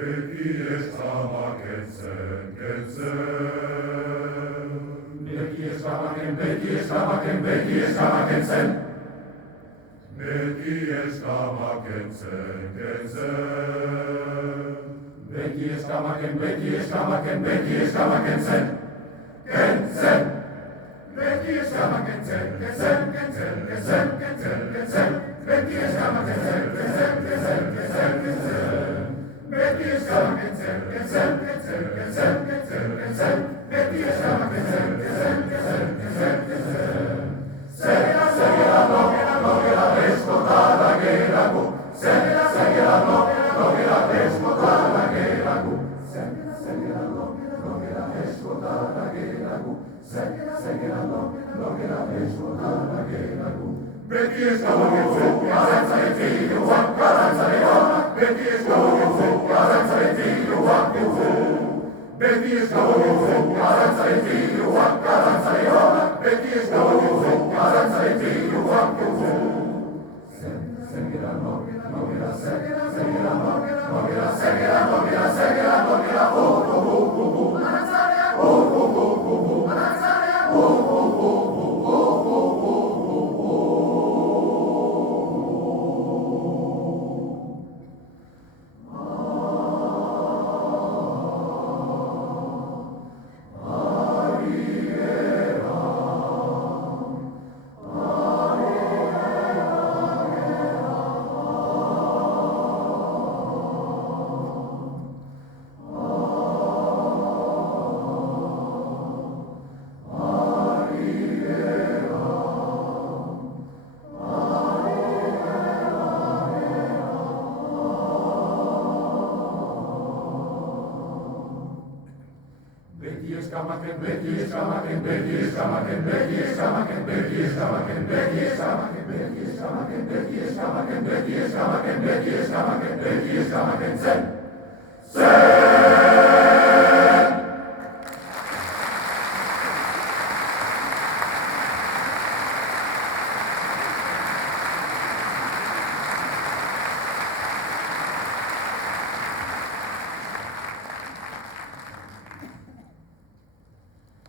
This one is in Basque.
Beti eskama kentzen, kentzen. Beti eskama kentzen. Beti eskama kentzen, kentzen. Beti eskama kentzen. Kentzen. Beti eskama kentzen, kentzen. Beti eskama kentzen, kentzen. Beti eskama kentzen, kentzen. Beti eskama kentzen, kentzen. Segera, escotada geragu. Segera, escotada geragu. Segera, escotada geragu. Segera, escotada geragu. Beti eskama kentzen, arantzaren filuak, arantzaren honak. Beti eskama kentzen, arantzaren filuak dugu. Beti eskama kentzen, arantzaren filuak, arantzaren honak. Beti eskama kentzen, arantzaren filuak dugu. Segera, Beti eskama kentzen.